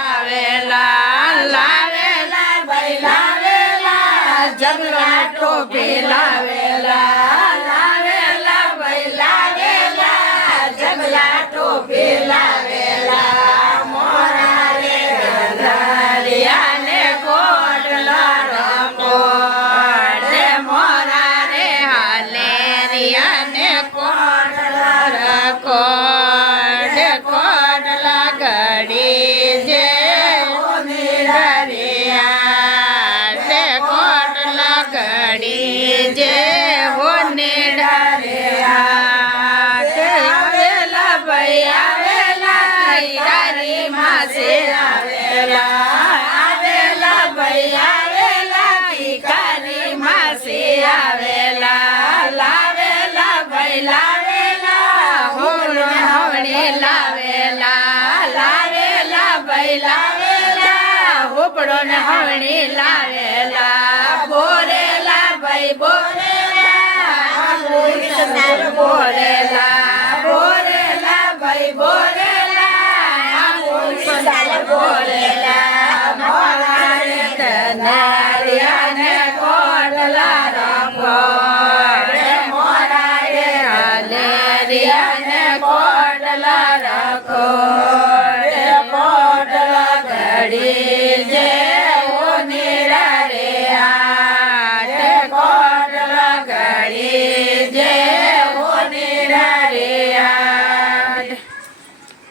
લાવેલા ભાઈ લાવેલા જગલા ટોપી લાવેલા ભાઈ લાવેલા જગલા ટોપી લાવેલા મોરા રે ગંધારિયા ને કોટલા કોટ મોરા રે હાલેરિયા ને કોટલા કોટ કોટલા ઘડી જે જે હો નિડારિયા આવેલા ભાઈ આવેલા ઈરારી માસે આવેલા ભાઈ આવેલા ઈકારી માસે આવેલા લાવેલા ભાઈ લાવેલા હોળો હવણી લાવેલા ભાઈ લાવેલા હોપડો ને હવણી લાવેલા બોરેલા ભાઈ બોરેલા બોરેલા ભાઈ બોરેલા બોરેલા